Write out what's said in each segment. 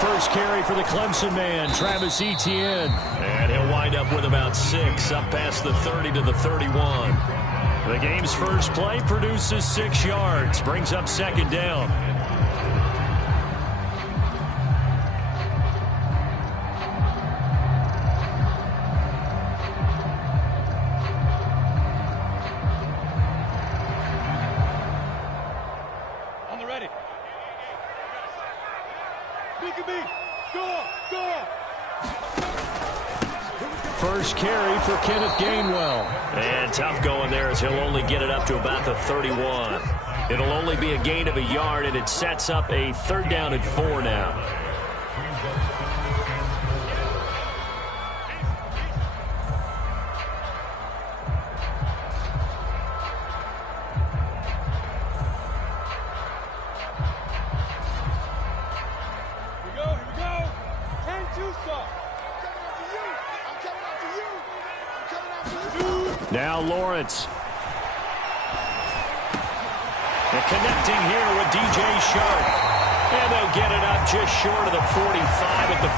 First carry for the Clemson man, Travis Etienne. And he'll wind up with about 6, up past the 30 to the 31. The game's first play produces 6 yards, brings up second down. First carry for Kenneth Gainwell. And tough going there as he'll only get it up to about the 31. It'll only be a gain of a yard, and it sets up a 3rd down and 4 now. Now Lawrence. And connecting here with DJ Shark. And they'll get it up just short of the 45 at the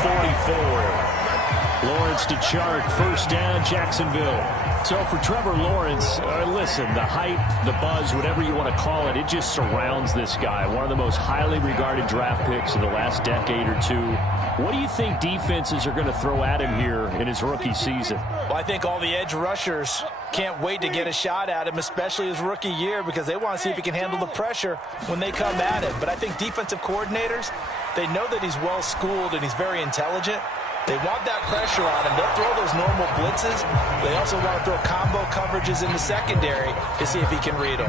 44. Lawrence to Chark, first down, Jacksonville. So for Trevor Lawrence, listen, the hype, the buzz, whatever you want to call it, it just surrounds this guy. One of the most highly regarded draft picks of the last decade or two. What do you think defenses are going to throw at him here in his rookie season? Well, I think all the edge rushers can't wait to get a shot at him, especially his rookie year, because they want to see if he can handle the pressure when they come at him. But I think defensive coordinators, they know that he's well-schooled and he's very intelligent. They want that pressure on him. They'll throw those normal blitzes. They also want to throw combo coverages in the secondary to see if he can read them.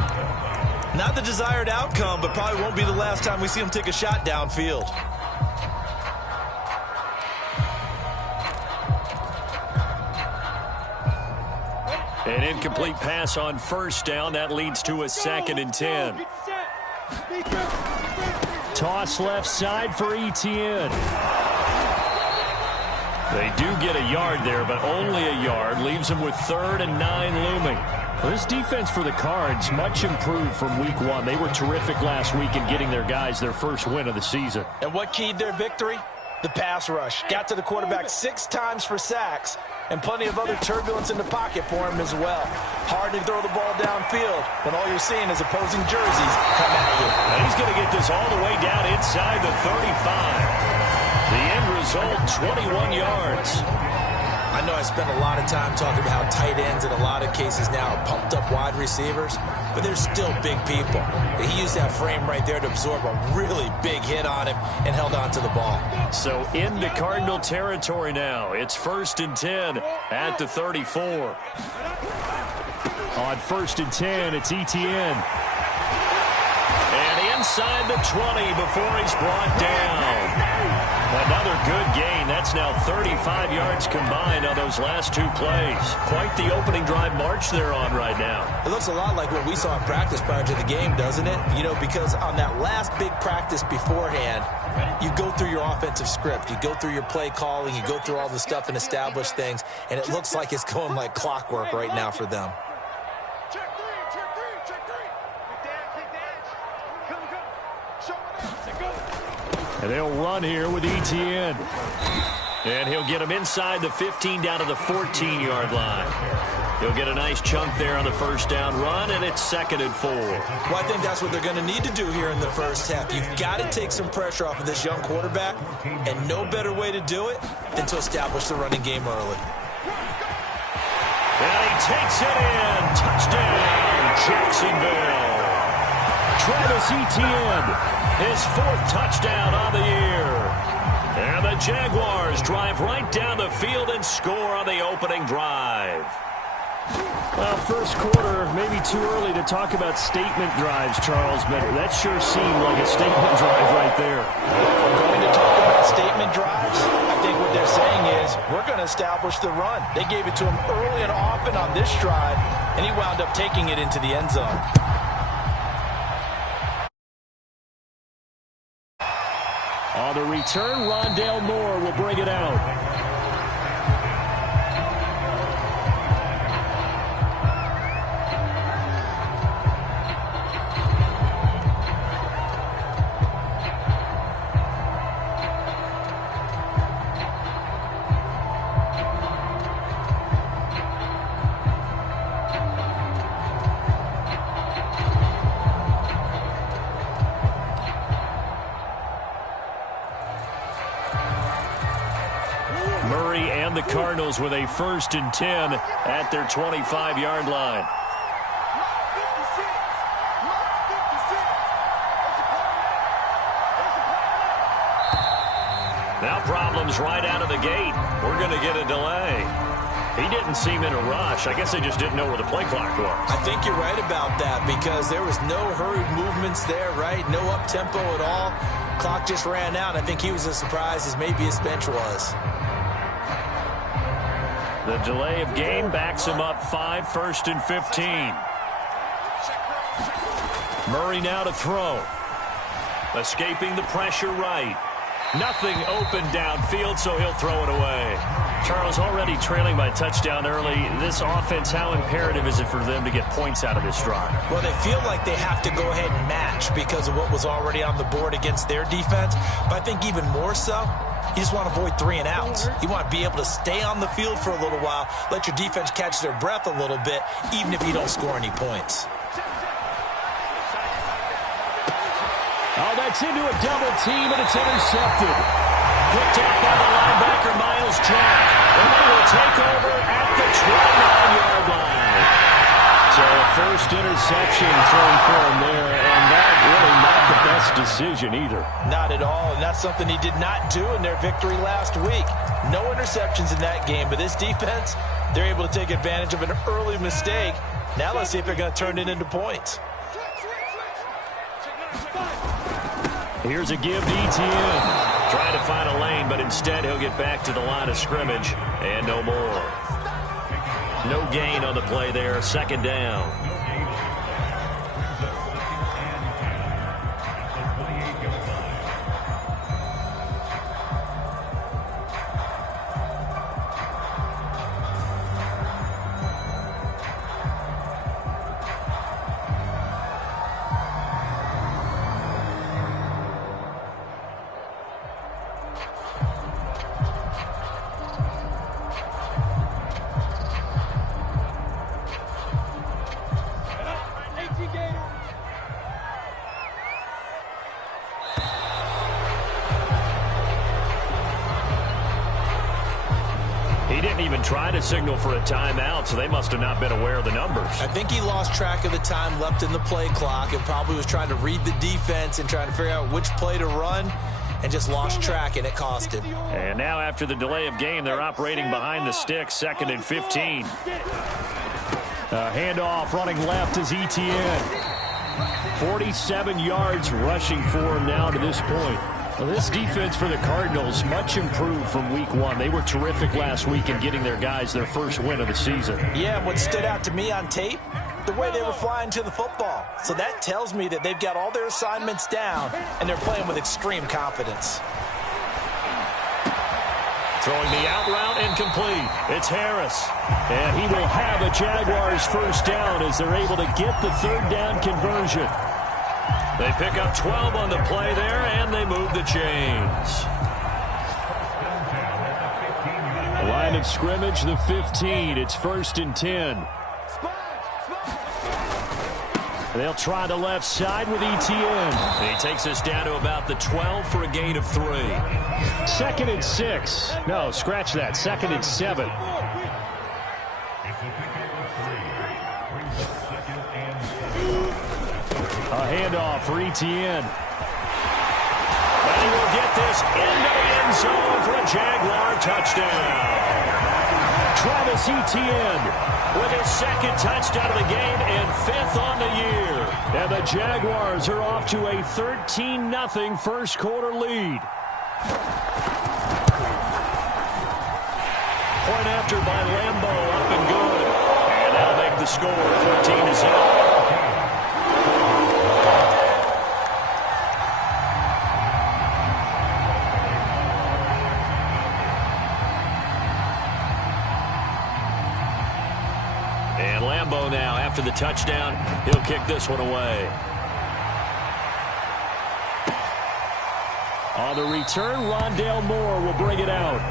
Not the desired outcome, but probably won't be the last time we see him take a shot downfield. An incomplete pass on first down. That leads to a 2nd and 10. Toss left side for Etienne. They do get a yard there, but only a yard. Leaves them with 3rd and 9 looming. Well, this defense for the Cards, much improved from week 1. They were terrific last week in getting their guys their first win of the season. And what keyed their victory? The pass rush. Got to the quarterback 6 times for sacks, and plenty of other turbulence in the pocket for him as well. Hard to throw the ball downfield when all you're seeing is opposing jerseys come at you. And he's going to get this all the way down inside the 35. The end result, 21 yards. I know I spent a lot of time talking about how tight ends in a lot of cases now are pumped up wide receivers, but they're still big people. He used that frame right there to absorb a really big hit on him and held on to the ball. So into Cardinal territory now. It's 1st and 10 at the 34. On 1st and 10, it's Etienne. And inside the 20 before he's brought down. Another good gain. That's now 35 yards combined on those last 2 plays. Quite the opening drive march they're on right now. It looks a lot like what we saw in practice prior to the game, doesn't it? You know, because on that last big practice beforehand, you go through your offensive script. You go through your play calling. You go through all the stuff and establish things. And it looks like it's going like clockwork right now for them. And they'll run here with Etienne. And he'll get him inside the 15 down to the 14-yard line. He'll get a nice chunk there on the first down run, and it's 2nd and 4. Well, I think that's what they're going to need to do here in the first half. You've got to take some pressure off of this young quarterback, and no better way to do it than to establish the running game early. And he takes it in. Touchdown, Jacksonville. Travis Etienne. His 4th touchdown on the year. And the Jaguars drive right down the field and score on the opening drive. Well, first quarter, maybe too early to talk about statement drives, Charles, but that sure seemed like a statement drive right there. If we're going to talk about statement drives, I think what they're saying is we're going to establish the run. They gave it to him early and often on this drive, and he wound up taking it into the end zone. On the return, Rondale Moore will bring it out. and the Cardinals with a 1st and 10 at their 25-yard line. Now problems right out of the gate. We're going to get a delay. He didn't seem in a rush. I guess they just didn't know where the play clock was. I think you're right about that because there was no hurried movements there, right? No up-tempo at all. Clock just ran out. I think he was as surprised as maybe his bench was. The delay of game backs him up 5, 1st and 15. Murray now to throw. Escaping the pressure right. Nothing open downfield, so he'll throw it away. Charles, already trailing by touchdown early. This offense, how imperative is it for them to get points out of this drive? Well, they feel like they have to go ahead and match because of what was already on the board against their defense. But I think even more so, you just want to avoid 3 and outs. You want to be able to stay on the field for a little while, let your defense catch their breath a little bit, even if you don't score any points. Oh, that's into a double team, and it's intercepted. Picked up by the linebacker, Miles Jack. And they will take over at the 29-yard line. So a first interception thrown for him there, and that really not the best decision either. Not at all, and that's something he did not do in their victory last week. No interceptions in that game, but this defense, they're able to take advantage of an early mistake. Now let's see if they're going to turn it into points. Here's a give to Etienne. Trying to find a lane, but instead he'll get back to the line of scrimmage, and no more. No gain on the play there, 2nd down. Try to signal for a timeout, so they must have not been aware of the numbers. I think he lost track of the time left in the play clock and probably was trying to read the defense and trying to figure out which play to run and just lost track, and it cost him. And now after the delay of game, they're operating behind the sticks, 2nd and 15. Handoff running left is Etienne. 47 yards rushing for him now to this point. Well, this defense for the Cardinals, much improved from week 1. They were terrific last week in getting their guys their first win of the season. Yeah, and what stood out to me on tape, the way they were flying to the football. So that tells me that they've got all their assignments down, and they're playing with extreme confidence. Throwing the out route incomplete. It's Harris. And he will have a Jaguars first down as they're able to get the 3rd down conversion. They pick up 12 on the play there, and they move the chains. Line of scrimmage, the 15. It's 1st and 10. They'll try the left side with Etienne. He takes us down to about the 12 for a gain of 3. 2nd and 6. No, scratch that. 2nd and 7. A handoff for Etienne. And he will get this into the end zone for a Jaguar touchdown. Travis Etienne with his 2nd touchdown of the game and 5th on the year. And the Jaguars are off to a 13-0 first quarter lead. Point after by Lambo, up and good. And that'll make the score 14-0. Now, after the touchdown, he'll kick this one away. On the return, Rondale Moore will bring it out.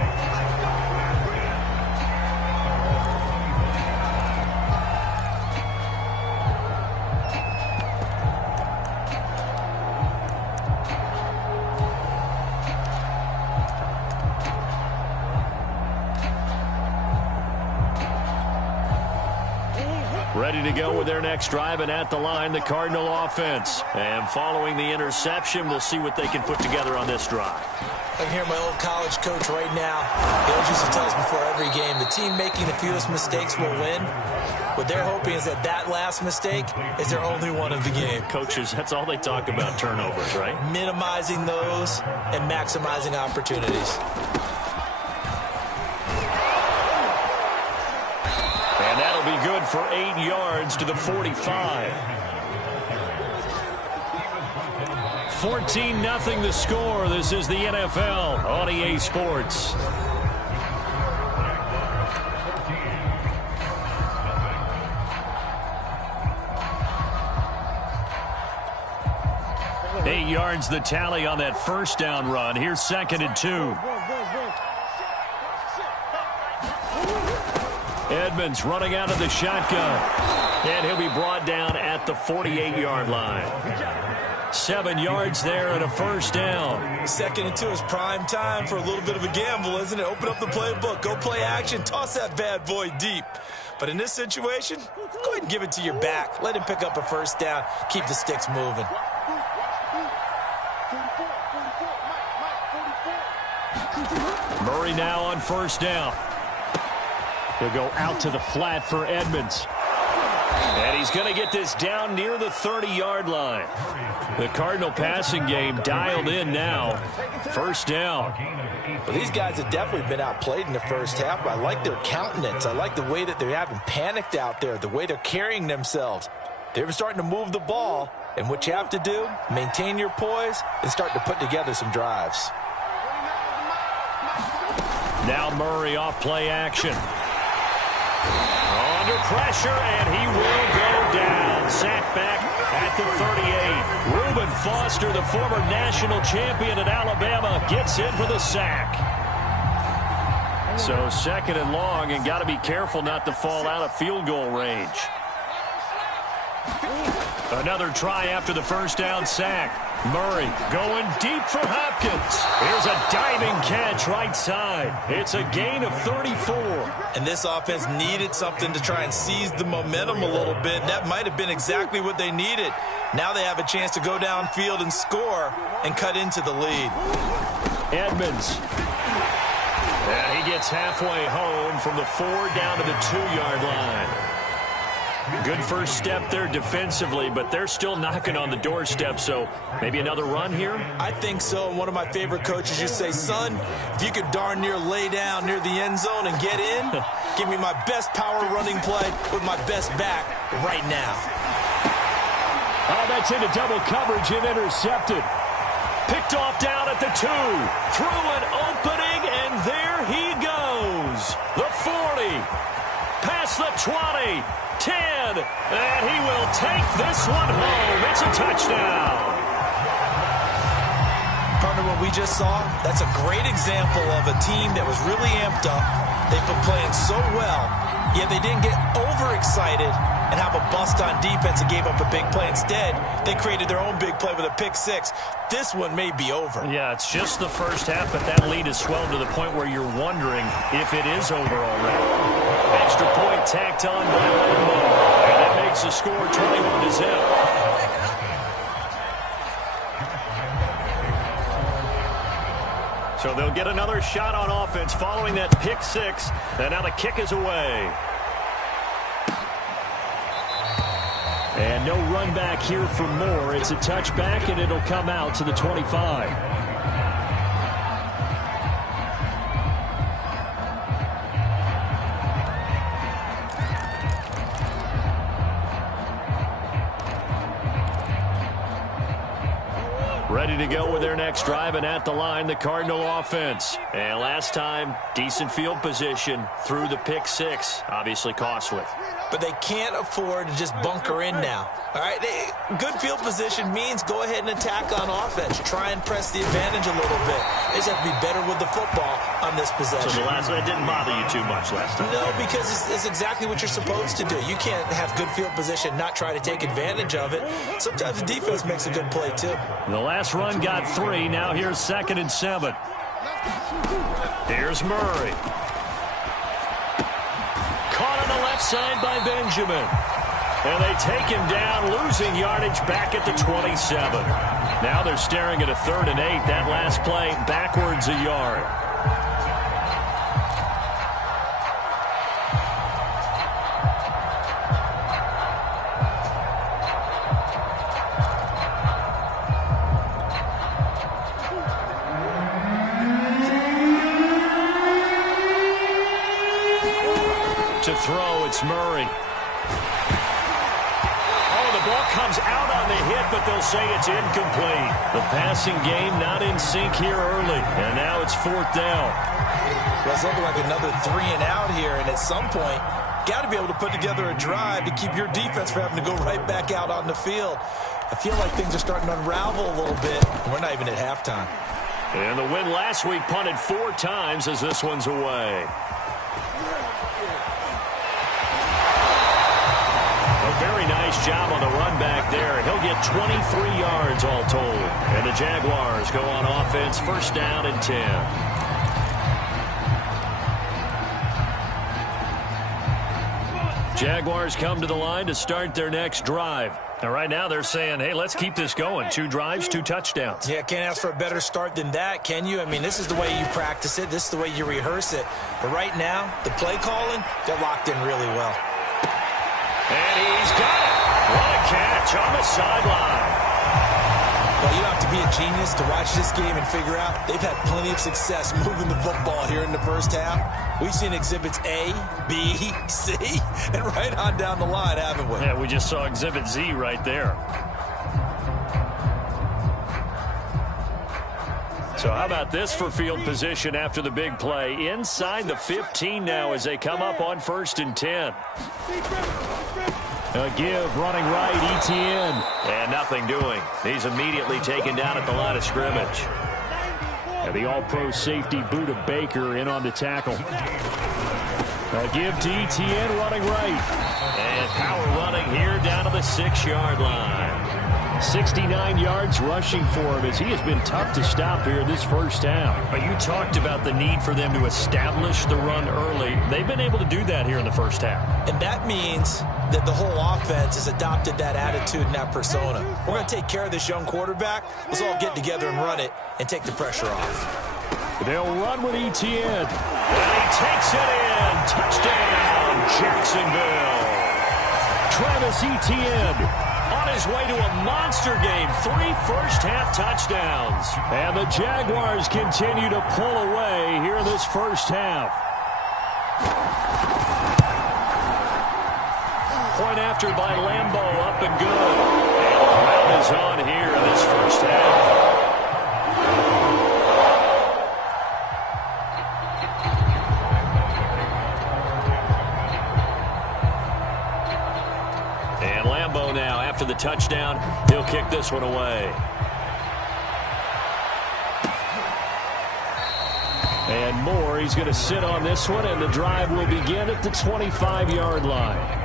Ready to go with their next drive, and at the line, the Cardinal offense. And following the interception, we'll see what they can put together on this drive. I can hear my old college coach right now. He always used to tell us before every game, the team making the fewest mistakes will win. What they're hoping is that last mistake is their only one of the game. Coaches, that's all they talk about, turnovers, right? Minimizing those and maximizing opportunities. And that'll be good for 8 yards to the 45. 14-0 the score. This is the NFL on EA Sports. Eight yards the tally on that first down run. Here's 2nd and 2. Edmonds running out of the shotgun. And he'll be brought down at the 48-yard line. 7 yards there and a first down. 2nd and 2 is prime time for a little bit of a gamble, isn't it? Open up the playbook, go play action, toss that bad boy deep. But in this situation, go ahead and give it to your back. Let him pick up a first down, keep the sticks moving. Murray now on first down. He'll go out to the flat for Edmonds. And he's going to get this down near the 30-yard line. The Cardinal passing game dialed in now. First down. Well, these guys have definitely been outplayed in the first half. I like their countenance. I like the way that they're having panicked out there, the way they're carrying themselves. They're starting to move the ball, and what you have to do, maintain your poise and start to put together some drives. Now Murray off play action. Under pressure, and he will go down. Sacked back at the 38. Reuben Foster, the former national champion at Alabama, gets in for the sack. So 2nd and long, and got to be careful not to fall out of field goal range. Another try after the first down sack. Murray going deep for Hopkins. Here's a diving catch right side. It's a gain of 34. And this offense needed something to try and seize the momentum a little bit. That might have been exactly what they needed. Now they have a chance to go downfield and score and cut into the lead. Edmonds. And he gets halfway home from the 4 down to the 2-yard line. Good first step there defensively, but they're still knocking on the doorstep, so maybe another run here? I think so. And one of my favorite coaches used to say, son, if you could darn near lay down near the end zone and get in, give me my best power running play with my best back right now. Oh, that's into double coverage and intercepted. Picked off down at the 2. Through an opening, and there he goes. The 40. Past the 20. 10, and he will take this one home. It's a touchdown. Partner, what we just saw, that's a great example of a team that was really amped up. They've been playing so well, yet they didn't get overexcited and have a bust on defense and gave up a big play. Instead, they created their own big play with a pick six. This one may be over. Yeah, it's just the first half, but that lead has swelled to the point where you're wondering if it is over already. Extra point tacked on by Lambo, and that makes the score 21-0. So they'll get another shot on offense following that pick six, and now the kick is away. And no run back here for Moore. It's a touchback, and it'll come out to the 25. Ready to go with their next drive, and at the line, the Cardinal offense. And last time, decent field position through the pick six. Obviously costly. But they can't afford to just bunker in now. All right, good field position means go ahead and attack on offense. Try and press the advantage a little bit. They just have to be better with the football on this possession. So the last one didn't bother you too much last time? No, because it's exactly what you're supposed to do. You can't have good field position, not try to take advantage of it. Sometimes the defense makes a good play, too. The last run got 3. Now here's 2nd and 7. Here's Murray. Caught on the left side by Benjamin. And they take him down, losing yardage back at the 27. Now they're staring at a 3rd and 8. That last play backwards a yard. To throw, it's Murray. The ball comes out on the hit, but they'll say it's incomplete. The passing game not in sync here early, and now it's 4th down. Well, it's looking like another 3 and out here, and at some point, got to be able to put together a drive to keep your defense from having to go right back out on the field. I feel like things are starting to unravel a little bit. We're not even at halftime. And the win last week punted 4 times as this one's away. Very nice job on the run back there. He'll get 23 yards all told. And the Jaguars go on offense, 1st down and 10. Jaguars come to the line to start their next drive. And right now they're saying, hey, let's keep this going. 2 drives, 2 touchdowns. Yeah, can't ask for a better start than that, can you? I mean, this is the way you practice it. This is the way you rehearse it. But right now, the play calling, they're locked in really well. And he's got it. What a catch on the sideline. Well, you don't have to be a genius to watch this game and figure out they've had plenty of success moving the football here in the first half. We've seen exhibits A, B, C, and right on down the line, haven't we? Yeah, we just saw exhibit Z right there. So how about this for field position after the big play? Inside the 15 now as they come up on 1st and 10. A give running right, Etienne. And nothing doing. He's immediately taken down at the line of scrimmage. And the all-pro safety Buda Baker in on the tackle. A give to Etienne running right. And power running here down to the 6-yard line. 69 yards rushing for him as he has been tough to stop here this first half. But you talked about the need for them to establish the run early. They've been able to do that here in the first half. And that means that the whole offense has adopted that attitude and that persona. We're going to take care of this young quarterback. Let's all get together and run it and take the pressure off. They'll run with Etienne. And he takes it in. Touchdown, Jacksonville. Travis Etienne on his way to a monster game. 3 first-half touchdowns. And the Jaguars continue to pull away here in this first half. Point after by Lambeau, up and good. And the crowd is on here in this first half. And Lambeau now, after the touchdown, he'll kick this one away. And Moore, he's going to sit on this one, and the drive will begin at the 25-yard line.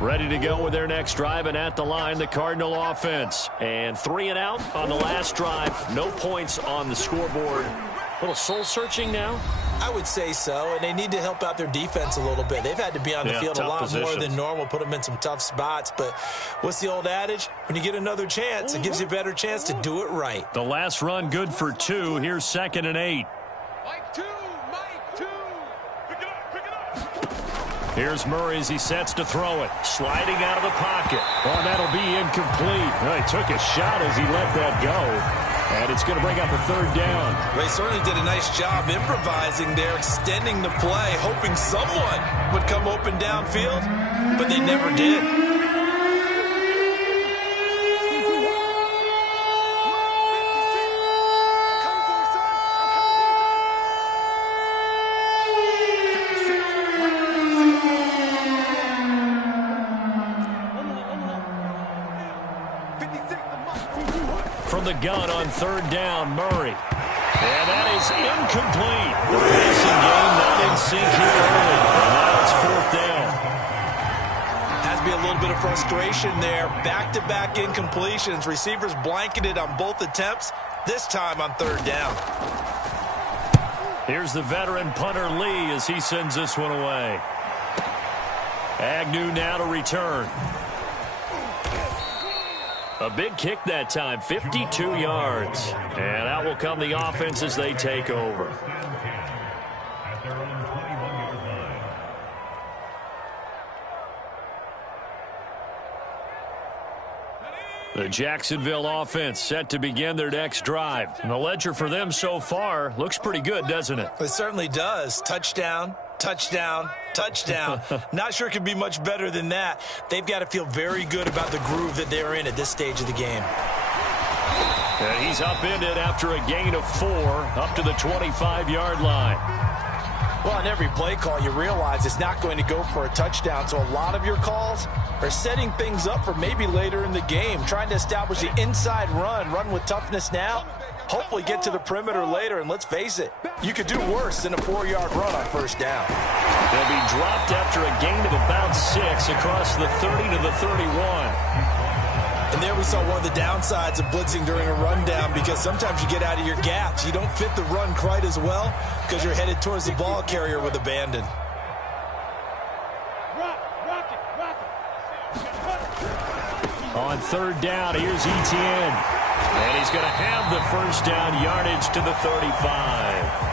Ready to go with their next drive, and at the line, the Cardinal offense. And 3 and out on the last drive. No points on the scoreboard. A little soul-searching now? I would say so, and they need to help out their defense a little bit. They've had to be on the field a lot more than normal, put them in some tough spots. But what's the old adage? When you get another chance, it gives you a better chance to do it right. The last run good for 2. Here's 2nd and 8. Mike 2, Mike 2. Pick it up, pick it up. Here's Murray as he sets to throw it. Sliding out of the pocket. Oh, that'll be incomplete. Well, he took a shot as he let that go. And it's going to bring up a 3rd down. They certainly did a nice job improvising there, extending the play, hoping someone would come open downfield, but they never did. From the gun on 3rd down, Murray. And that is incomplete. The passing game not in sync here early. And now it's 4th down. Has to be a little bit of frustration there. Back-to-back incompletions. Receivers blanketed on both attempts. this time on 3rd down. Here's the veteran punter Lee as he sends this one away. Agnew now to return. A big kick that time, 52 yards. And out will come the offense as they take over. The Jacksonville offense set to begin their next drive. And the ledger for them so far looks pretty good, doesn't it? It certainly does. Touchdown, touchdown, touchdown. Not sure it could be much better than that. They've got to feel very good about the groove that they're in at this stage of the game. And he's upended after a gain of 4 up to the 25-yard line. Well, on every play call, you realize it's not going to go for a touchdown. So a lot of your calls are setting things up for maybe later in the game, trying to establish the inside run with toughness now, hopefully get to the perimeter later. And let's face it, you could do worse than a 4-yard run on 1st down. They'll be dropped after a gain of about 6 across the 30 to the 31. And there we saw one of the downsides of blitzing during a rundown, because sometimes you get out of your gaps. You don't fit the run quite as well because you're headed towards the ball carrier with abandon. On 3rd down, here's Etienne. And he's going to have the 1st down yardage to the 35.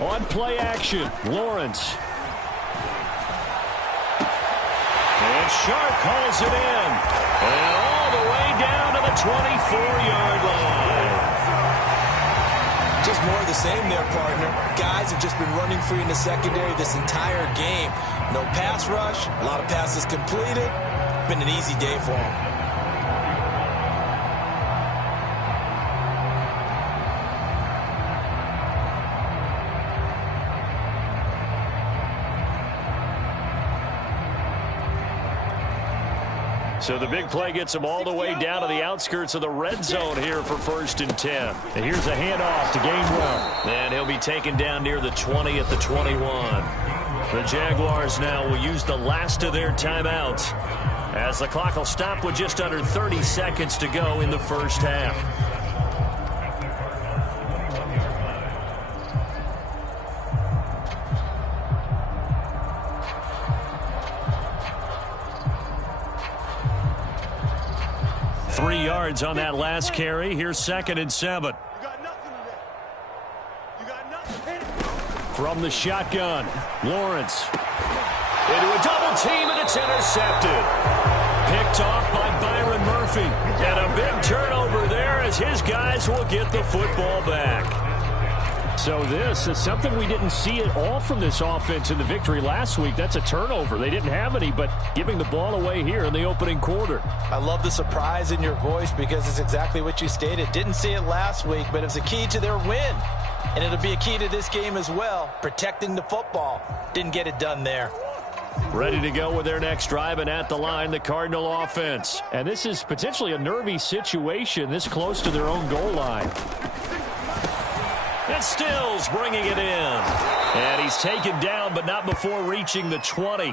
On play action, Lawrence. And Sharp calls it in. And all the way down to the 24-yard line. Just more of the same there, partner. Guys have just been running free in the secondary this entire game. No pass rush, a lot of passes completed. Been an easy day for them. So the big play gets them all the way down to the outskirts of the red zone here for 1st and 10. And here's a handoff to Gainwell. And he'll be taken down near the 20 at the 21. The Jaguars now will use the last of their timeouts as the clock will stop with just under 30 seconds to go in the 1st half. On that last carry. Here's 2nd and 7. From the shotgun, Lawrence into a double team, and it's intercepted. Picked off by Byron Murphy. And a big turnover there as his guys will get the football back. So this is something we didn't see at all from this offense in the victory last week. That's a turnover. They didn't have any, but giving the ball away here in the opening quarter. I love the surprise in your voice because it's exactly what you stated. Didn't see it last week, but it was a key to their win. And it'll be a key to this game as well, protecting the football. Didn't get it done there. Ready to go with their next drive, and at the line, the Cardinal offense. And this is potentially a nervy situation this close to their own goal line. And Stills bringing it in. And he's taken down, but not before reaching the 20.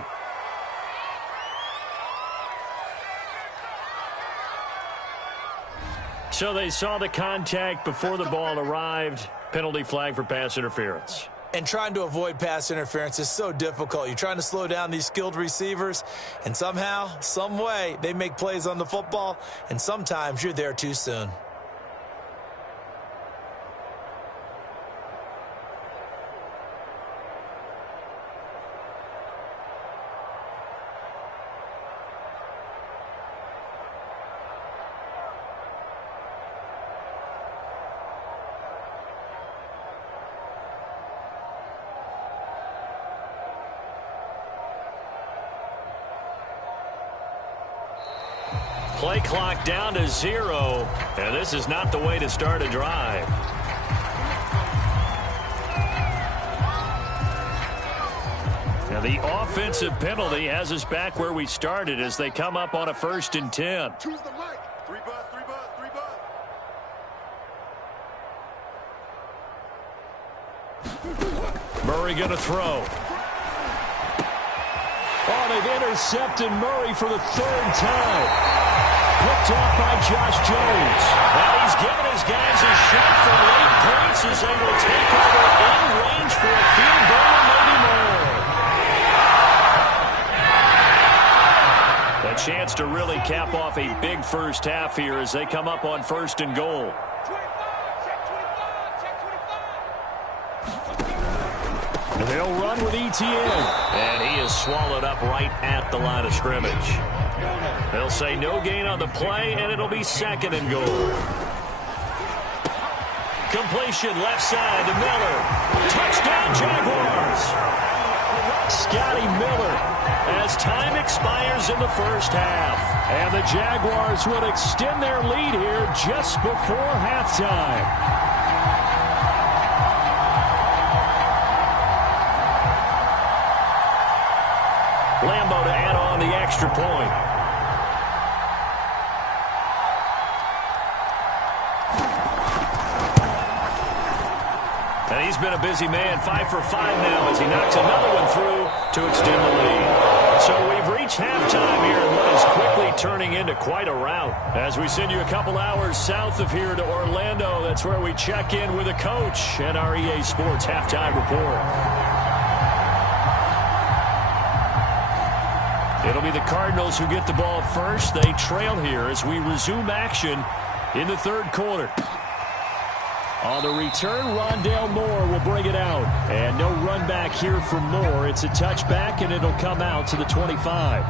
So they saw the contact before the ball arrived. Penalty flag for pass interference. And trying to avoid pass interference is so difficult. You're trying to slow down these skilled receivers, and somehow, some way, they make plays on the football, and sometimes you're there too soon. Play clock down to 0, and this is not the way to start a drive. Now the offensive penalty has us back where we started as they come up on a 1st and 10. Choose the mic. 3 buzz, 3 buzz, 3 Murray going to throw. Oh, they've intercepted Murray for the third time. Picked off by Josh Jones. And he's given his guys a shot for late points as they will take over in range for a field goal or maybe more. A chance to really cap off a big first half here as they come up on 1st and goal. They'll run with Etienne. And he is swallowed up right at the line of scrimmage. They'll say no gain on the play, and it'll be 2nd and goal. Completion left side to Miller. Touchdown Jaguars. Scotty Miller as time expires in the first half. And the Jaguars will extend their lead here just before halftime. Lambo to add on the extra point. And he's been a busy man, 5 for 5 now as he knocks another one through to extend the lead. So we've reached halftime here in what is quickly turning into quite a rout. As we send you a couple hours south of here to Orlando, that's where we check in with a coach and our EA Sports Halftime Report. It'll be the Cardinals who get the ball first. They trail here as we resume action in the 3rd quarter. On the return, Rondale Moore will bring it out. And no run back here for Moore. It's a touchback, and it'll come out to the 25.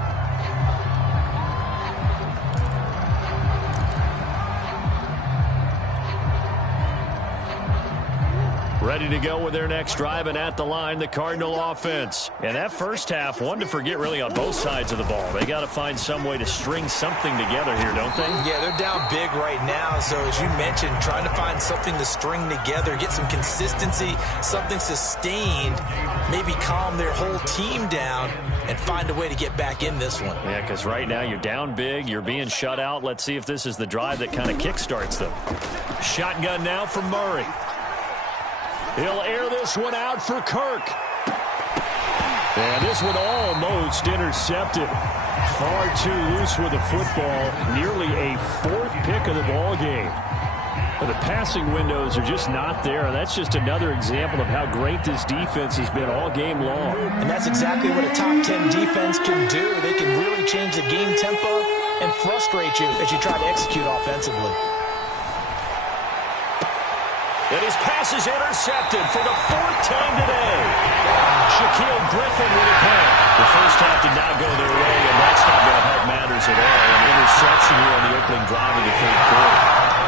Ready to go with their next drive, and at the line, the Cardinal offense. And that first half, one to forget really on both sides of the ball. They got to find some way to string something together here, don't they? Yeah, they're down big right now. So as you mentioned, trying to find something to string together, get some consistency, something sustained, maybe calm their whole team down and find a way to get back in this one. Yeah, because right now you're down big, you're being shut out. Let's see if this is the drive that kind of kickstarts them. Shotgun now from Murray. He'll air this one out for Kirk. And this one almost intercepted. Far too loose with the football. Nearly a 4th pick of the ball game. But the passing windows are just not there. That's just another example of how great this defense has been all game long. And that's exactly what a top 10 defense can do. They can really change the game tempo and frustrate you as you try to execute offensively. And his pass is intercepted for the 4th time today. Shaquille Griffin with a pick. The first half did not go their way, and that's not going to help matters at all. An interception here on the opening drive of the 3rd quarter.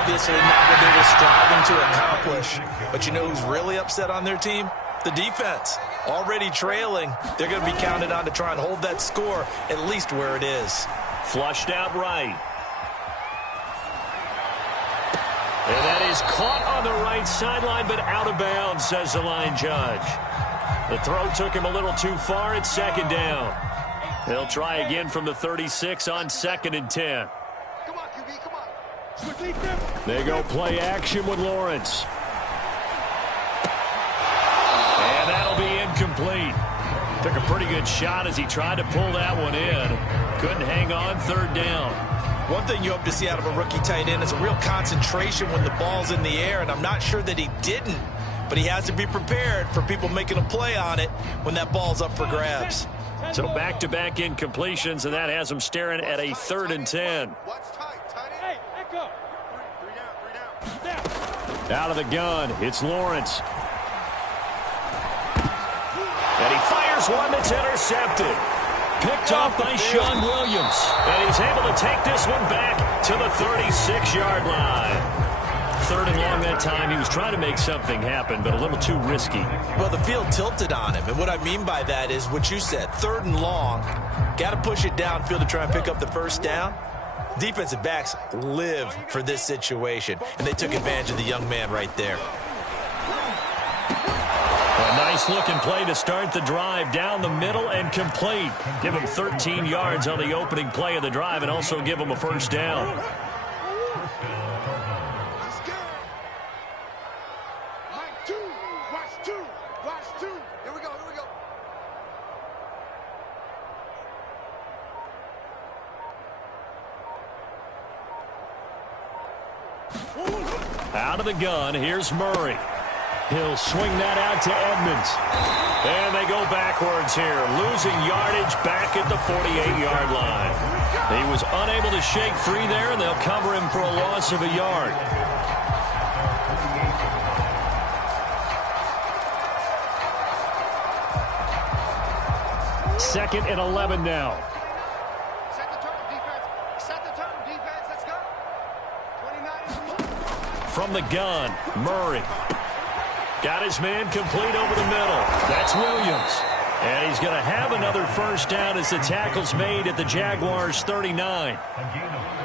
Obviously not what they were striving to accomplish. But you know who's really upset on their team? The defense. Already trailing. They're going to be counted on to try and hold that score at least where it is. Flushed out right. And that is caught on the right sideline, but out of bounds, says the line judge. The throw took him a little too far. It's 2nd down. They'll try again from the 36 on 2nd and 10. Come on, QB, come on. They go play action with Lawrence. And that'll be incomplete. Took a pretty good shot as he tried to pull that one in. Couldn't hang on, 3rd down. One thing you hope to see out of a rookie tight end is a real concentration when the ball's in the air, and I'm not sure that he didn't, but he has to be prepared for people making a play on it when that ball's up for grabs. So back-to-back incompletions, and that has him staring at a 3rd and 10. Hey, echo. Three down. Out of the gun, it's Lawrence. And he fires one that's intercepted. Picked off by Sean Williams. And he's able to take this one back to the 36-yard line. 3rd and long that time. He was trying to make something happen, but a little too risky. Well, the field tilted on him. And what I mean by that is what you said. 3rd and long. Got to push it downfield to try and pick up the first down. Defensive backs live for this situation. And they took advantage of the young man right there. A nice-looking play to start the drive down the middle and complete. Give him 13 yards on the opening play of the drive and also give him a first down. Out of the gun, here's Murray. He'll swing that out to Edmonds. And they go backwards here, losing yardage back at the 48-yard line. He was unable to shake free there, and they'll cover him for a loss of a yard. Second and 11 now. Set the turn, defense. Set the turn, defense. Let's go. 29. From the gun, Murray. Got his man complete over the middle. That's Williams. And he's going to have another first down as the tackle's made at the Jaguars' 39.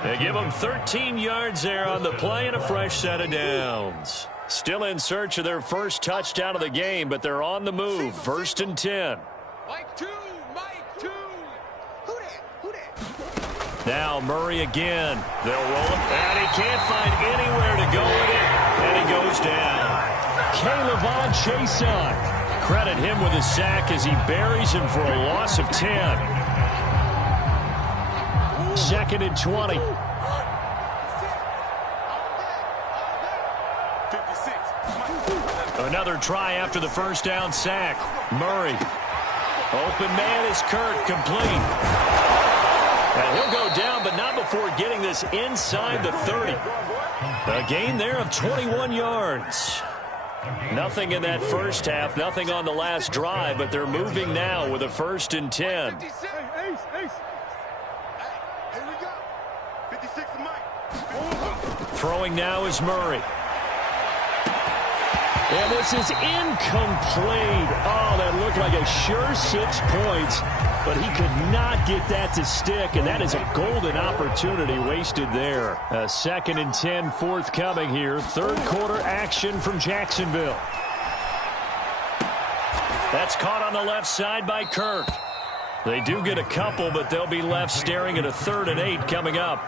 They give him 13 yards there on the play and a fresh set of downs. Still in search of their first touchdown of the game, but they're on the move. First and 10. Mike 2. Mike 2. Who that? Now Murray again. They'll roll him. And he can't find anywhere to go with it. And he goes down. K'Lavon Chaisson. Credit him with a sack as he buries him for a loss of 10. Second and 20. 56. Another try after the first down sack. Murray. Open man is Kirk, complete. And he'll go down, but not before getting this inside the 30. A gain there of 21 yards. Nothing in that first half, nothing on the last drive, but they're moving now with a first and 10. 56. Ace. Hey, here we go. 56 to Mike. Throwing now is Murray. And this is incomplete. Oh, that looked like a sure 6 points, but he could not get that to stick, and that is a golden opportunity wasted there. A second and 10 forthcoming here. Third quarter action from Jacksonville. That's caught on the left side by Kirk. They do get a couple, but they'll be left staring at a 3rd and 8 coming up.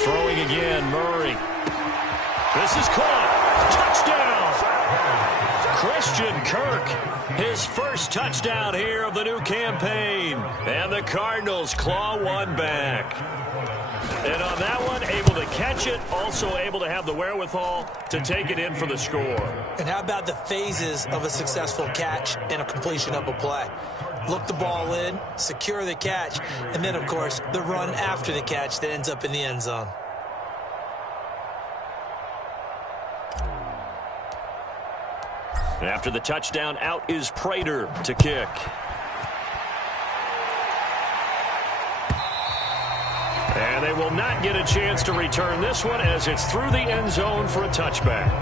Throwing again, Murray. This is caught. Touchdown! Christian Kirk, his first touchdown here of the new campaign. And the Cardinals claw one back. And on that one, able to catch it, also able to have the wherewithal to take it in for the score. And how about the phases of a successful catch and a completion of a play? Look the ball in, secure the catch, and then, of course, the run after the catch that ends up in the end zone. After the touchdown, out is Prater to kick. And they will not get a chance to return this one as it's through the end zone for a touchback.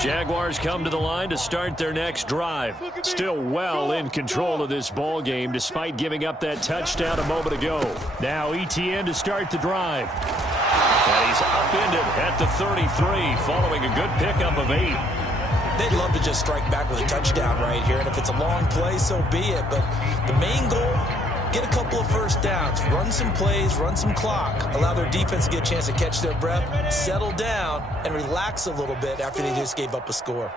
Jaguars come to the line to start their next drive. Still well in control of this ball game despite giving up that touchdown a moment ago. Now Etienne to start the drive. And he's upended at the 33 following a good pickup of 8. They'd love to just strike back with a touchdown right here, and if it's a long play, so be it. But the main goal, get a couple of first downs, run some plays, run some clock, allow their defense to get a chance to catch their breath, settle down, and relax a little bit after they just gave up a score.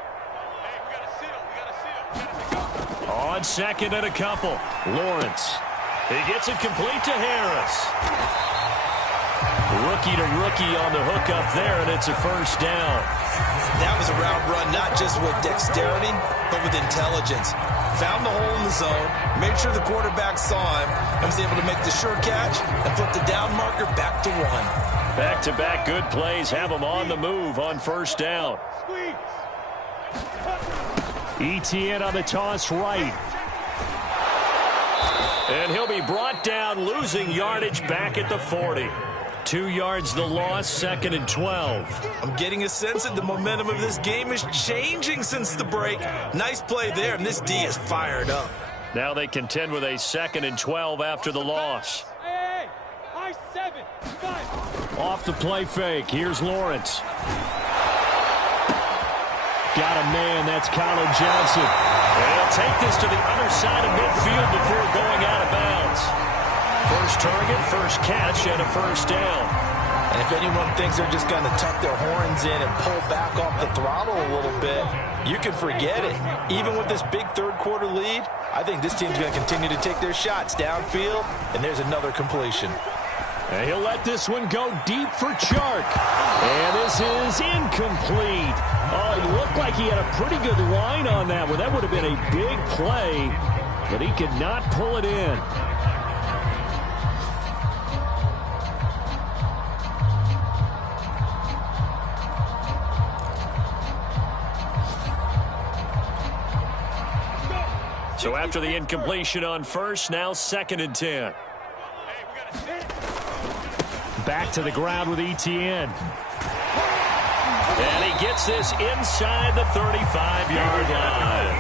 On second and a couple, Lawrence. He gets it complete to Harris. Rookie to rookie on the hook up there, and it's a first down. That was a route run not just with dexterity, but with intelligence. Found the hole in the zone, made sure the quarterback saw him, and was able to make the sure catch and flip the down marker back to 1. Back-to-back good plays have him on the move on first down. Etienne on the toss right. And he'll be brought down, losing yardage back at the 40. 2 yards the loss, second and 12. I'm getting a sense that the momentum of this game is changing since the break. Nice play there, and this D is fired up. Now they contend with a second and 12 after the loss. Hey, I-7, 5. Off the play fake, here's Lawrence. got a man. That's Colin Johnson. And he'll take this to the other side of midfield before going out of bounds. First target, first catch, and a first down. And if anyone thinks they're just going to tuck their horns in and pull back off the throttle a little bit, you can forget it. Even with this big third-quarter lead, I think this team's going to continue to take their shots downfield, and there's another completion. And he'll let this one go deep for Chark. And this is incomplete. Oh, he looked like he had a pretty good line on that one. That would have been a big play, but he could not pull it in. So after the incompletion on first, now 2nd and 10. Back to the ground with Etienne. And he gets this inside the 35-yard line.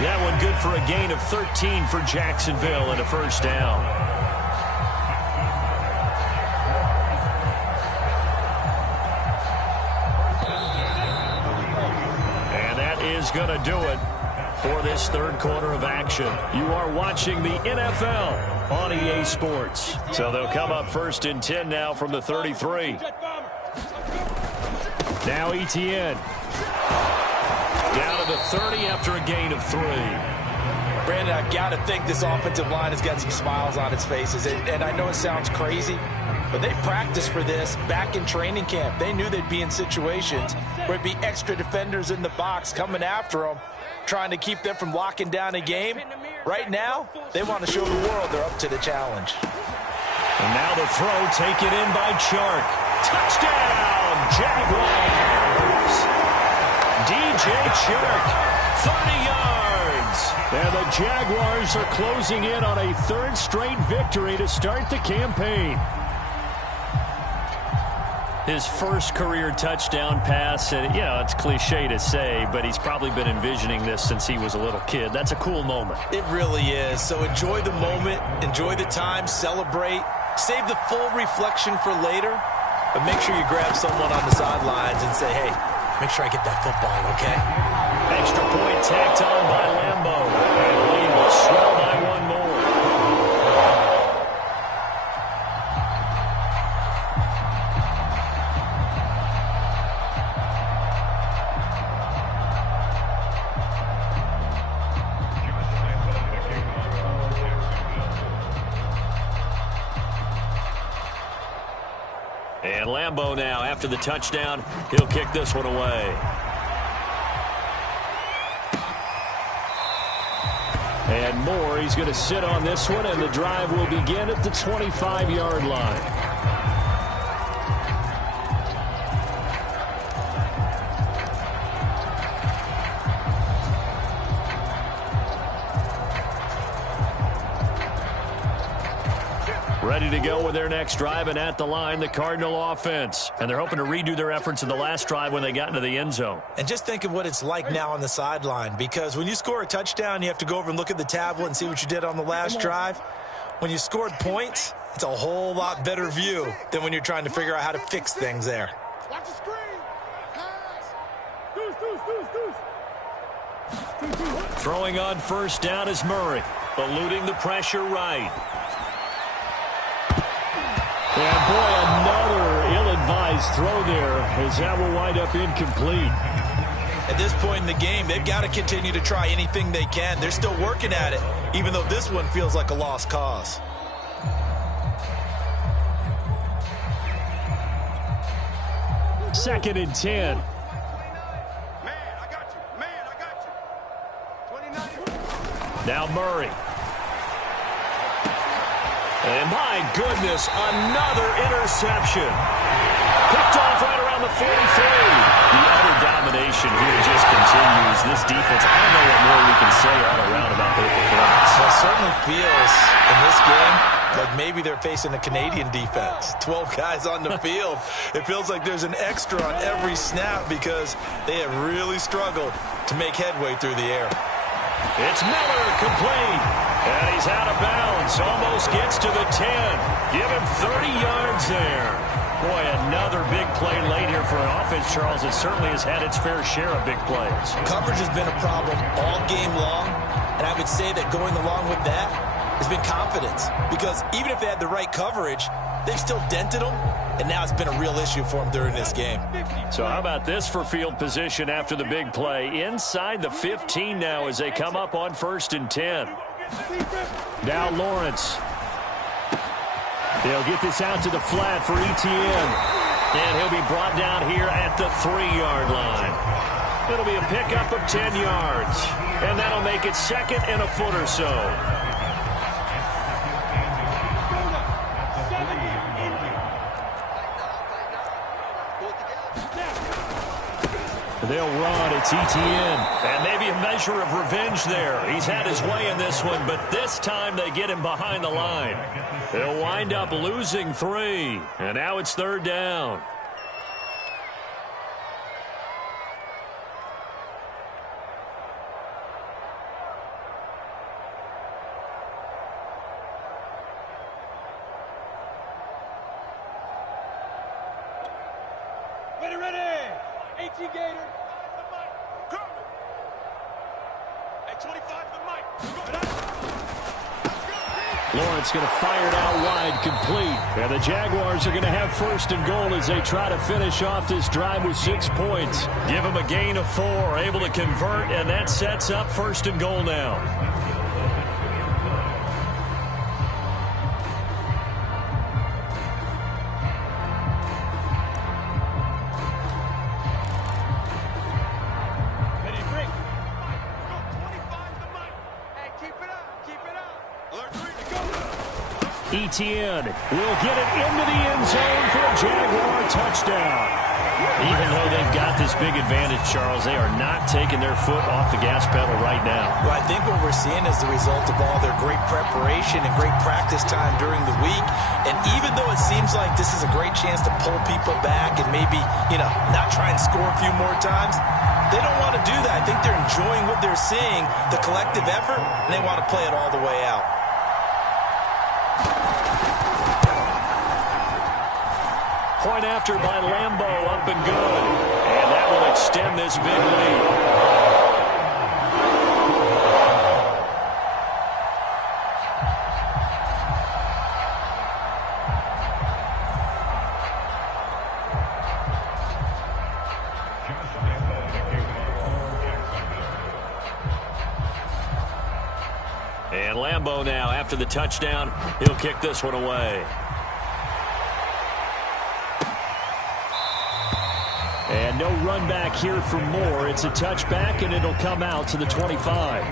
That one good for a gain of 13 for Jacksonville and a first down. And that is going to do it for this third quarter of action. You are watching the NFL on EA Sports. So they'll come up 1st and 10 now from the 33. Now Etienne. Down to the 30 after a gain of 3. Brandon, I've got to think this offensive line has got some smiles on its faces. And I know it sounds crazy, but they practiced for this back in training camp. They knew they'd be in situations where it'd be extra defenders in the box coming after them, trying to keep them from locking down a game. Right now, they want to show the world they're up to the challenge. And now the throw taken in by Chark. Touchdown, Jaguars! DJ Chark, 30 yards. And the Jaguars are closing in on a 3rd straight victory to start the campaign. His first career touchdown pass, and it's cliche to say, but he's probably been envisioning this since he was a little kid. That's a cool moment. It really is. So enjoy the moment, enjoy the time, celebrate, save the full reflection for later, but make sure you grab someone on the sidelines and say, hey, make sure I get that football, okay? Extra point tacked on by Lambo, and the lead will swell by one more. And Lambo now, after the touchdown, he'll kick this one away. And Moore, he's going to sit on this one, and the drive will begin at the 25-yard line. Ready to go with their next drive, and at the line, the Cardinal offense. And they're hoping to redo their efforts in the last drive when they got into the end zone. And just think of what it's like now on the sideline, because when you score a touchdown, you have to go over and look at the tablet and see what you did on the last drive. When you scored points, it's a whole lot better view than when you're trying to figure out how to fix things there. Watch the screen. Pass. Deuce. Throwing on first down is Murray, eluding the pressure right. And boy, another ill-advised throw there, as that will wind up incomplete. At this point in the game, they've got to continue to try anything they can. They're still working at it, even though this one feels like a lost cause. Second and 10. Man, I got you. Man, I got you. 29. Now Murray. And my goodness, another interception. Picked off right around the 43. The utter domination here just continues. This defense, I don't know what more we can say all around about their performance. Well, it certainly feels in this game like maybe they're facing a Canadian defense. 12 guys on the field. It feels like there's an extra on every snap because they have really struggled to make headway through the air. It's Miller, complete. And he's out of bounds. Almost gets to the 10. Give him 30 yards there. Boy, another big play late here for an offense, Charles. It certainly has had its fair share of big plays. Coverage has been a problem all game long, and I would say that going along with that has been confidence. Because even if they had the right coverage, they've still dented them, and now it's been a real issue for them during this game. So how about this for field position after the big play? Inside the 15 now as they come up on 1st and 10. Now Lawrence. They'll get this out to the flat for Etienne. And he'll be brought down here at the 3-yard line. It'll be a pickup of 10 yards. And that'll make it 2nd and a foot or so. They'll run. It's Etienne. And maybe a measure of revenge there. He's had his way in this one, but this time they get him behind the line. They'll wind up losing 3. And now it's 3rd down. Ready. 18 Gator. Hey, 25 to the mic. Lawrence going to fire it out wide, complete. And the Jaguars are going to have 1st and goal as they try to finish off this drive with 6 points. Give them a gain of 4, able to convert, and that sets up 1st and goal now. Etienne will get it into the end zone for a Jaguar touchdown. Even though they've got this big advantage, Charles, they are not taking their foot off the gas pedal right now. Well, I think what we're seeing is the result of all their great preparation and great practice time during the week. And even though it seems like this is a great chance to pull people back and maybe, not try and score a few more times, they don't want to do that. I think they're enjoying what they're seeing, the collective effort, and they want to play it all the way out. Point after by Lambeau, up and good. And that will extend this big lead. And Lambeau now, after the touchdown, he'll kick this one away. And no run back here for Moore. It's a touchback, and it'll come out to the 25.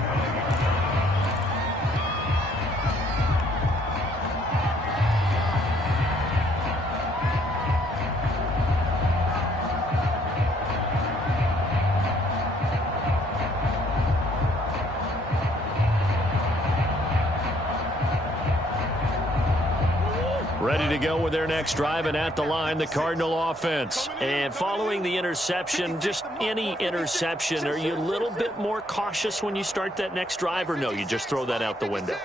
Ready to go with their next drive, and at the line, the Cardinal offense. And following the interception, just any interception, are you a little bit more cautious when you start that next drive, or no, you just throw that out the window?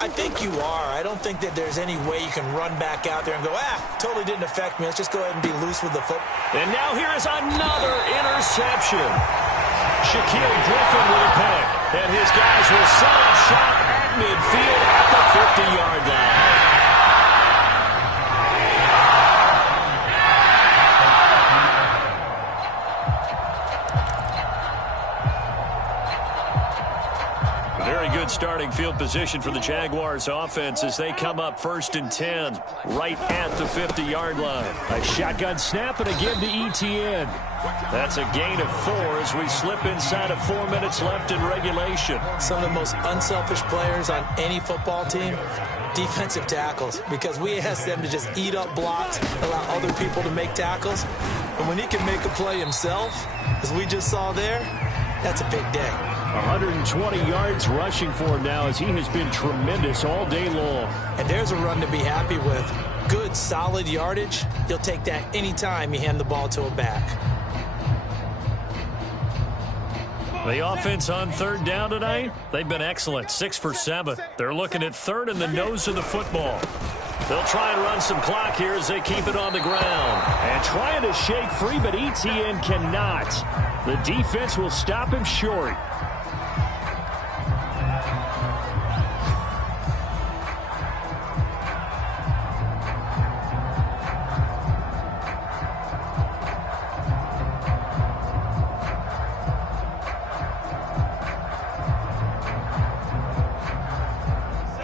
I think you are. I don't think that there's any way you can run back out there and go, totally didn't affect me. Let's just go ahead and be loose with the foot. And now here is another interception. Shaquille Griffin with a pick. And his guys will set up shot at midfield at the 50-yard line. Very good starting field position for the Jaguars offense as they come up 1st and 10 right at the 50-yard line. A shotgun snap and a give to Etienne. That's a gain of 4 as we slip inside of 4 minutes left in regulation. Some of the most unselfish players on any football team, defensive tackles, because we ask them to just eat up blocks, allow other people to make tackles. And when he can make a play himself, as we just saw there, that's a big day. 120 yards rushing for him now as he has been tremendous all day long. And there's a run to be happy with. Good, solid yardage. You'll take that anytime you hand the ball to a back. The offense on 3rd down tonight, they've been excellent, 6 for 7. They're looking at 3rd in the nose of the football. They'll try and run some clock here as they keep it on the ground. And trying to shake free, but Etienne cannot. The defense will stop him short.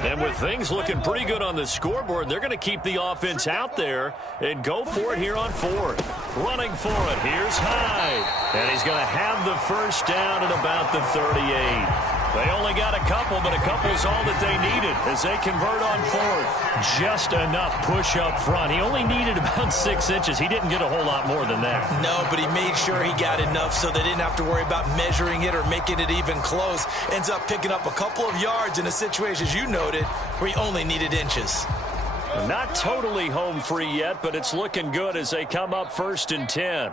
And with things looking pretty good on the scoreboard, they're going to keep the offense out there and go for it here on fourth. Running for it, here's Hyde. And he's going to have the first down at about the 38. They only got a couple, but a couple's all that they needed as they convert on fourth. Just enough push up front. He only needed about 6 inches. He didn't get a whole lot more than that. No, but he made sure he got enough so they didn't have to worry about measuring it or making it even close. Ends up picking up a couple of yards in a situation, as you noted, where he only needed inches. Not totally home free yet, but it's looking good as they come up 1st and 10.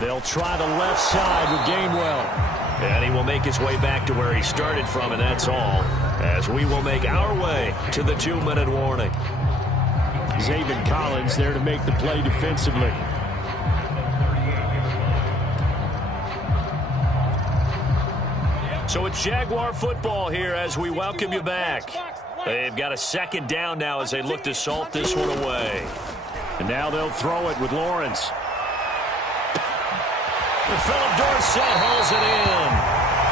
They'll try the left side with Gainwell. And he will make his way back to where he started from, and that's all, as we will make our way to the 2-minute warning. Zaven Collins there to make the play defensively. So it's Jaguar football here as we welcome you back. They've got a 2nd down now as they look to salt this one away. And now they'll throw it with Lawrence. Philip Dorsett hauls it in.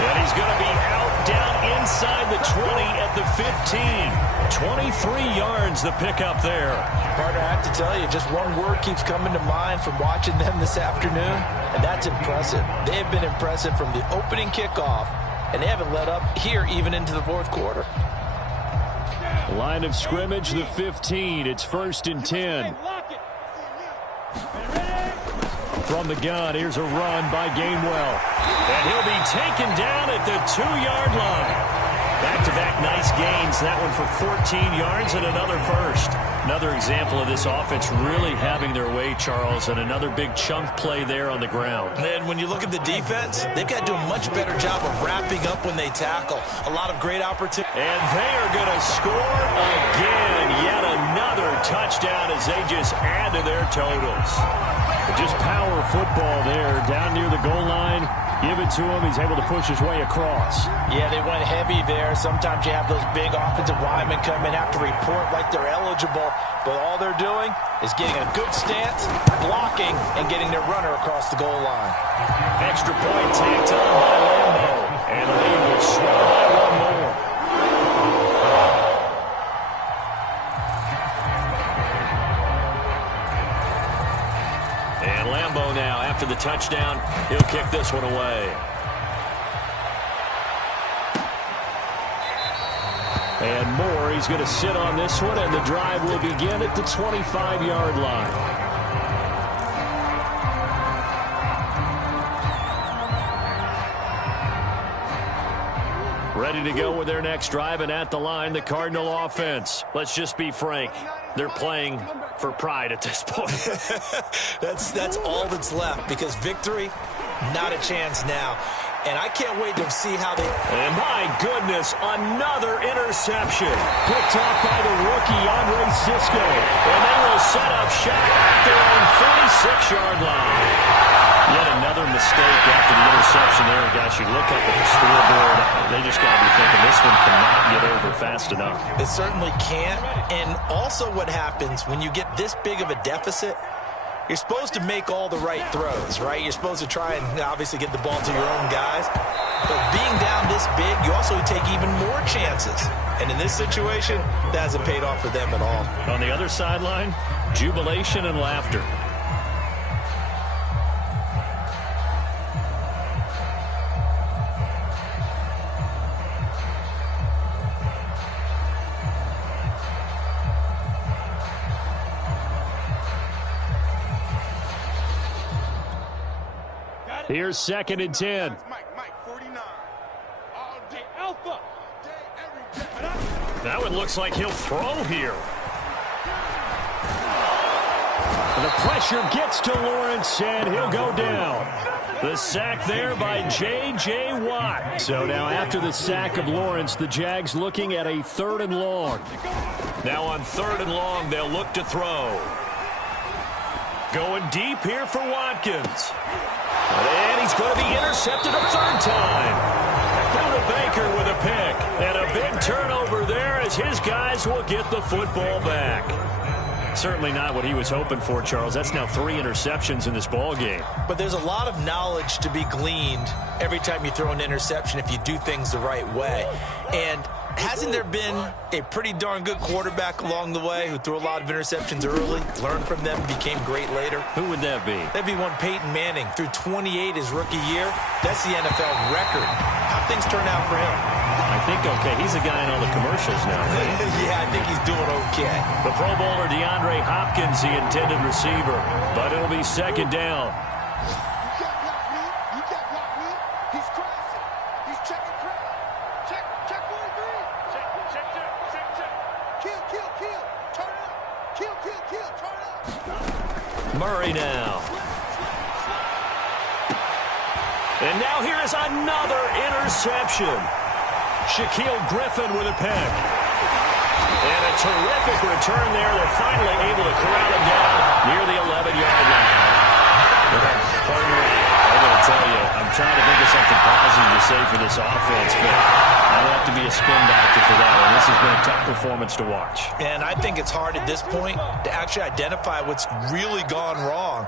And he's going to be out down inside the 20 at the 15. 23 yards the pickup there. Partner, I have to tell you, just one word keeps coming to mind from watching them this afternoon, and that's impressive. They have been impressive from the opening kickoff, and they haven't let up here even into the 4th quarter. Line of scrimmage, the 15. It's 1st and 10. From the gun, here's a run by Gainwell. And he'll be taken down at the 2-yard line. Back-to-back nice gains. That one for 14 yards and another first. Another example of this offense really having their way, Charles, and another big chunk play there on the ground. And when you look at the defense, they've got to do a much better job of wrapping up when they tackle. A lot of great opportunities. And they are going to score again. Yet another touchdown as they just add to their totals. Just power football there down near the goal line. Give it to him. He's able to push his way across. Yeah, they went heavy there. Sometimes you have those big offensive linemen come in, have to report like they're eligible. But all they're doing is getting a good stance, blocking, and getting their runner across the goal line. Extra point tacked on by Lambo. And the lead will swell by one more. And Lambo now, after the touchdown, he'll kick this one away. And Moore, he's going to sit on this one, and the drive will begin at the 25-yard line. Ready to go with their next drive, and at the line, the Cardinal offense. Let's just be frank. They're playing for pride at this point. That's all that's left, because victory, not a chance now. And I can't wait to see how they... And my goodness, another interception. Picked off by the rookie, Andre Cisco. And they will set up shop at their own 46-yard line. Yet another mistake after the interception there. Gosh, you look up at the scoreboard, they just got to be thinking this one cannot get over fast enough. It certainly can't. And also what happens when you get this big of a deficit, you're supposed to make all the right throws, right? You're supposed to try and obviously get the ball to your own guys. But being down this big, you also take even more chances. And in this situation, that hasn't paid off for them at all. On the other sideline, jubilation and laughter. Here's 2nd and 10. Mike, 49. All day alpha. That one looks like he'll throw here. The pressure gets to Lawrence, and he'll go down. The sack there by J.J. Watt. So now after the sack of Lawrence, the Jags looking at a 3rd and long. Now on 3rd and long, they'll look to throw. Going deep here for Watkins. And he's going to be intercepted a 3rd time. Buda Baker with a pick. And a big turnover there as his guys will get the football back. Certainly not what he was hoping for, Charles. That's now 3 interceptions in this ball game. But there's a lot of knowledge to be gleaned every time you throw an interception if you do things the right way. And hasn't there been a pretty darn good quarterback along the way who threw a lot of interceptions early, learned from them, became great later? Who would that be? That'd be one Peyton Manning. Threw 28 his rookie year. That's the NFL record. How'd things turn out for him? I think okay. He's a guy in all the commercials now, right? Yeah, I think he's doing okay. The Pro Bowler DeAndre Hopkins, the intended receiver. But it'll be 2nd down. You got blocked, Will. He's crossing. He's checking crowd. Check 1-3. Check. Kill. Turn it up. Kill. Turn it up. Murray now. And now here is another interception. Shaquille Griffin with a pick. And a terrific return there. They're finally able to corral him down near the 11-yard line. Partner, I'm going to tell you, I'm trying to think of something positive to say for this offense, but I'll have to be a spin doctor for that one. This has been a tough performance to watch. And I think it's hard at this point to actually identify what's really gone wrong.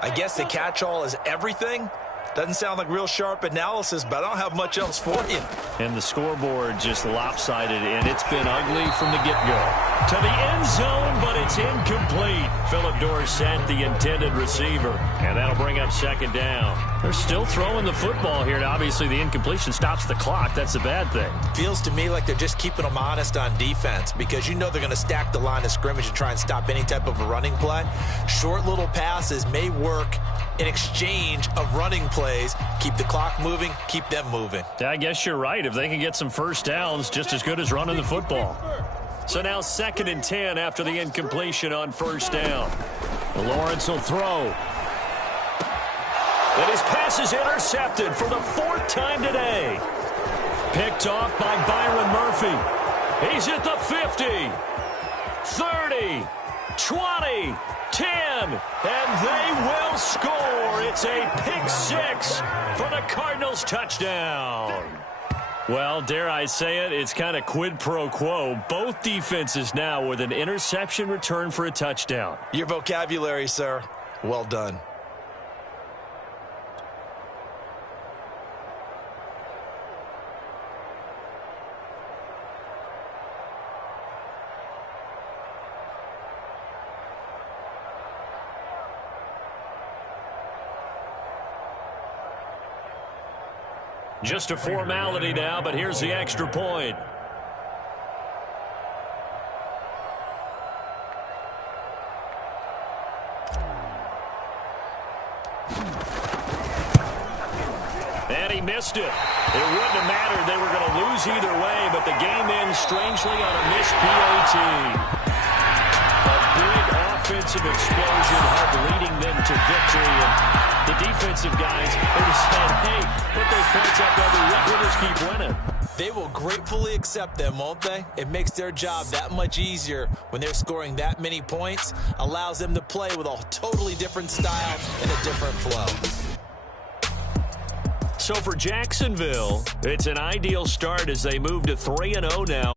I guess the catch-all is everything. Doesn't sound like real sharp analysis, but I don't have much else for you. And the scoreboard just lopsided, and it's been ugly from the get-go. To the end zone, but it's incomplete. Philip Dorsett, the intended receiver. And that'll bring up 2nd down. They're still throwing the football here, and obviously the incompletion stops the clock. That's a bad thing. Feels to me like they're just keeping them honest on defense because you know they're going to stack the line of scrimmage and try and stop any type of a running play. Short little passes may work in exchange of running plays. Keep the clock moving, keep them moving. I guess you're right. If they can get some first downs, just as good as running the football. So now 2nd and 10 after the incompletion on 1st down. Lawrence will throw. And his pass is intercepted for the 4th time today. Picked off by Byron Murphy. He's at the 50, 30, 20, 10, and they will score. It's a pick 6 for the Cardinals touchdown. Well, dare I say it, it's kind of quid pro quo. Both defenses now with an interception return for a touchdown. Your vocabulary, sir. Well done. Just a formality now, but here's the extra point. And he missed it. It wouldn't have mattered. They were going to lose either way, but the game ends strangely on a missed PAT. A big offensive explosion helped leading them to victory. And the defensive guys are just saying, hey, put those points up every week. We'll just keep winning. They will gratefully accept them, won't they? It makes their job that much easier when they're scoring that many points. Allows them to play with a totally different style and a different flow. So for Jacksonville, it's an ideal start as they move to 3-0 now.